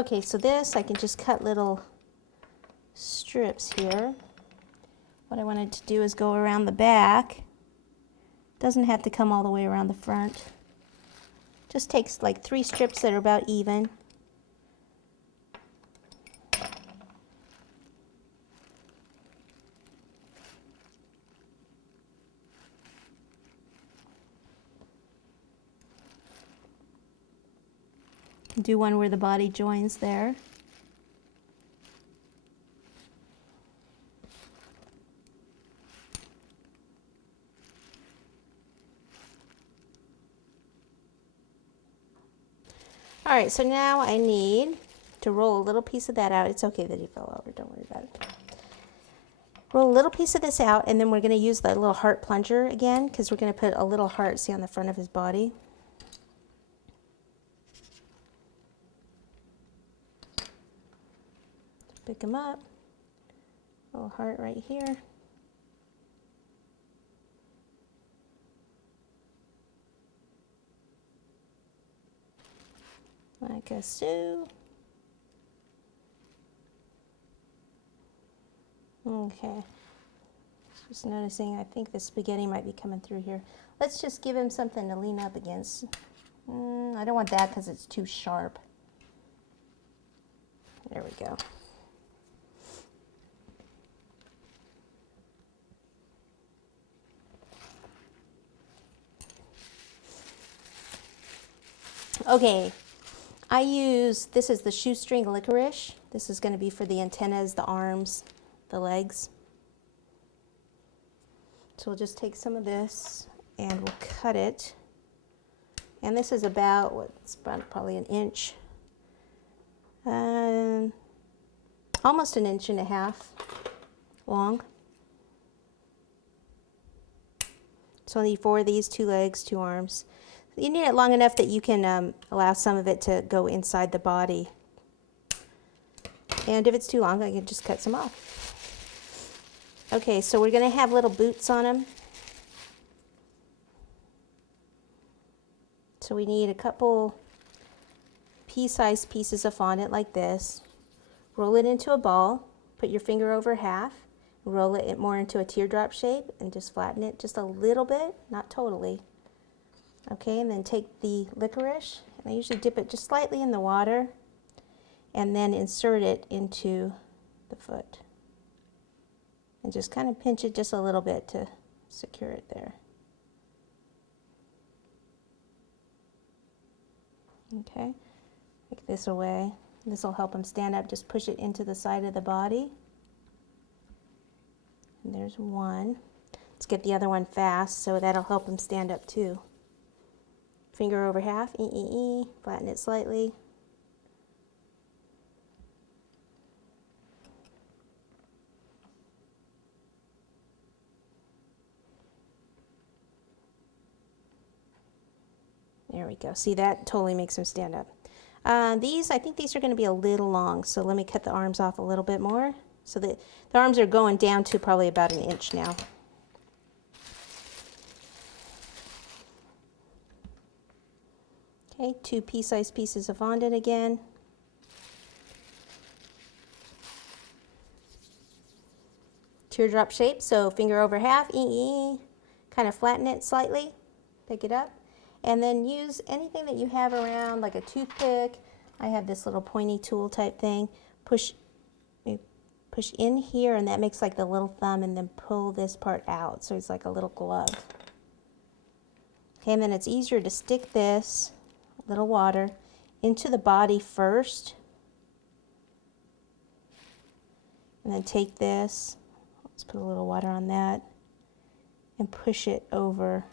Okay, so this I can just cut little strips here. What I wanted to do is go around the back. Doesn't have to come all the way around the front. Just takes like 3 strips that are about even. Do one where the body joins there. All right, so now I need to roll a little piece of that out. It's okay that he fell over, don't worry about it. Roll a little piece of this out, and then we're going to use the little heart plunger again, because we're going to put a little heart, see, on the front of his body. Pick him up. Little heart right here. Like so. Okay. Just noticing, I think the spaghetti might be coming through here. Let's just give him something to lean up against. I don't want that because it's too sharp. There we go. Okay, this is the shoestring licorice. This is going to be for the antennas, the arms, the legs. So we'll just take some of this and we'll cut it. And this is about, what's about probably an inch. Almost an inch and a half long. So I need 4 of these, 2 legs, 2 arms. You need it long enough that you can allow some of it to go inside the body. And if it's too long, I can just cut some off. Okay, so we're going to have little boots on him. So we need a couple pea-sized pieces of fondant like this. Roll it into a ball, put your finger over half, roll it more into a teardrop shape, and just flatten it just a little bit, not totally. Okay, and then take the licorice, and I usually dip it just slightly in the water, and then insert it into the foot. And just kind of pinch it just a little bit to secure it there. Okay, take this away. This will help him stand up. Just push it into the side of the body. And there's one. Let's get the other one fast, so that'll help him stand up too. Finger over half, flatten it slightly. There we go. See, that totally makes him stand up. I think these are going to be a little long, so let me cut the arms off a little bit more. So that the arms are going down to probably about an inch now. Okay, 2 pea-sized pieces of fondant again. Teardrop shape, so finger over half, kind of flatten it slightly, pick it up, and then use anything that you have around, like a toothpick. I have this little pointy tool type thing. Push in here, and that makes like the little thumb, and then pull this part out, so it's like a little glove. Okay, and then it's easier to stick this little water into the body first, and then take this, let's put a little water on that, and push it over